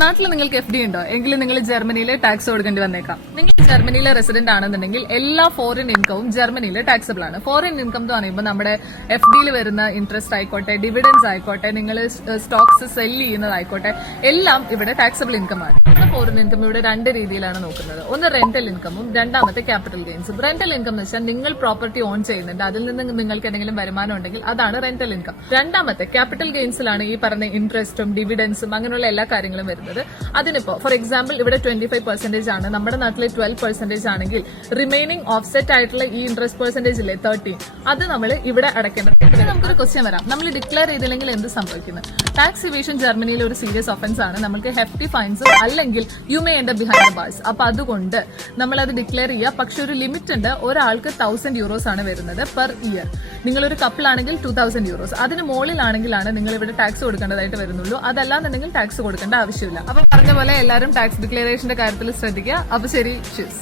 നാട്ടിൽ നിങ്ങൾക്ക് FD ഉണ്ടോ എങ്കിലും നിങ്ങൾ ജർമ്മനിയിൽ ടാക്സ് കൊടുക്കേണ്ടി വന്നേക്കാം. നിങ്ങൾ ജർമ്മനിയിലെ റെസിഡന്റ് ആണെന്നുണ്ടെങ്കിൽ എല്ലാ ഫോറിൻ ഇൻകവും ജർമ്മനിയിൽ ടാക്സബിൾ ആണ്. ഫോറിൻ ഇൻകം എന്ന് പറയുമ്പോൾ നമ്മുടെ FDയിൽ വരുന്ന ഇൻട്രസ്റ്റ് ആയിക്കോട്ടെ, ഡിവിഡൻസ് ആയിക്കോട്ടെ, നിങ്ങൾ സ്റ്റോക്സ് സെല്ല് ചെയ്യുന്നതായിക്കോട്ടെ, എല്ലാം ഇവിടെ ടാക്സബിൾ ഇൻകം ആണ്. ഫോറിൻ ഇൻകം ഇവിടെ രണ്ട് രീതിയിലാണ് നോക്കുന്നത്. ഒന്ന് റെന്റൽ ഇൻകമും, രണ്ടാമത്തെ ക്യാപിറ്റൽ ഗെയിൻസും. റെന്റൽ ഇൻകം എന്ന് വെച്ചാൽ നിങ്ങൾ പ്രോപ്പർട്ടി ഓൺ ചെയ്യുന്നുണ്ട്, അതിൽ നിന്ന് നിങ്ങൾക്ക് എന്തെങ്കിലും വരുമാനം ഉണ്ടെങ്കിൽ അതാണ് റെന്റൽ ഇൻകം. രണ്ടാമത്തെ ക്യാപിറ്റൽ ഗെയിൻസിലാണ് ഈ പറഞ്ഞ ഇൻട്രസ്റ്റും ഡിവിഡൻസും അങ്ങനെയുള്ള എല്ലാ കാര്യങ്ങളും വരുന്നത്. അതിനിപ്പോ ഫോർ എക്സാമ്പിൾ ഇവിടെ 25% ആണ്, നമ്മുടെ നാട്ടിലെ 12% ആണെങ്കിൽ റിമൈനിങ് ഓഫ്സെറ്റ് ആയിട്ടുള്ള ഈ ഇൻട്രസ്റ്റ് പെർസെന്റേജ് ഇല്ലേ 13, അത് നമ്മൾ ഇവിടെ അടയ്ക്കേണ്ടത്. പിന്നെ നമുക്കൊരു ക്വസ്റ്റ്യൻ വരാം, നമ്മൾ ഡിക്ലെയർ ചെയ്തില്ലെങ്കിൽ എന്ത് സംഭവിക്കുന്നത്? ടാക്സ് ഇവേഷൻ ജർമ്മനിയിൽ ഒരു സീരിയസ് ഒഫൻസ് ആണ്. നമുക്ക് ഹെഫ്റ്റി ഫൈൻസ് അല്ലെങ്കിൽ you may end behind the bars. അപ്പൊ അതുകൊണ്ട് നമ്മൾ അത് ഡിക്ലെയർ ചെയ്യുക. പക്ഷെ ഒരു ലിമിറ്റ് ഉണ്ട്, ഒരാൾക്ക് 1000 euros ആണ് വരുന്നത് പെർ ഇയർ. നിങ്ങളൊരു കപ്പിളാണെങ്കിൽ 2000 euros. അതിന് മുകളിലാണെങ്കിലാണ് നിങ്ങൾ ഇവിടെ ടാക്സ് കൊടുക്കേണ്ടതായിട്ട് വരുന്നുള്ളൂ. അതല്ലാന്നുണ്ടെങ്കിൽ ടാക്സ് കൊടുക്കേണ്ട ആവശ്യമില്ല. അപ്പൊ പറഞ്ഞ പോലെ എല്ലാവരും ടാക്സ് ഡിക്ലറേഷന്റെ കാര്യത്തിൽ ശ്രദ്ധിക്കുക. അപ്പൊ ശരി, ഷീസ്.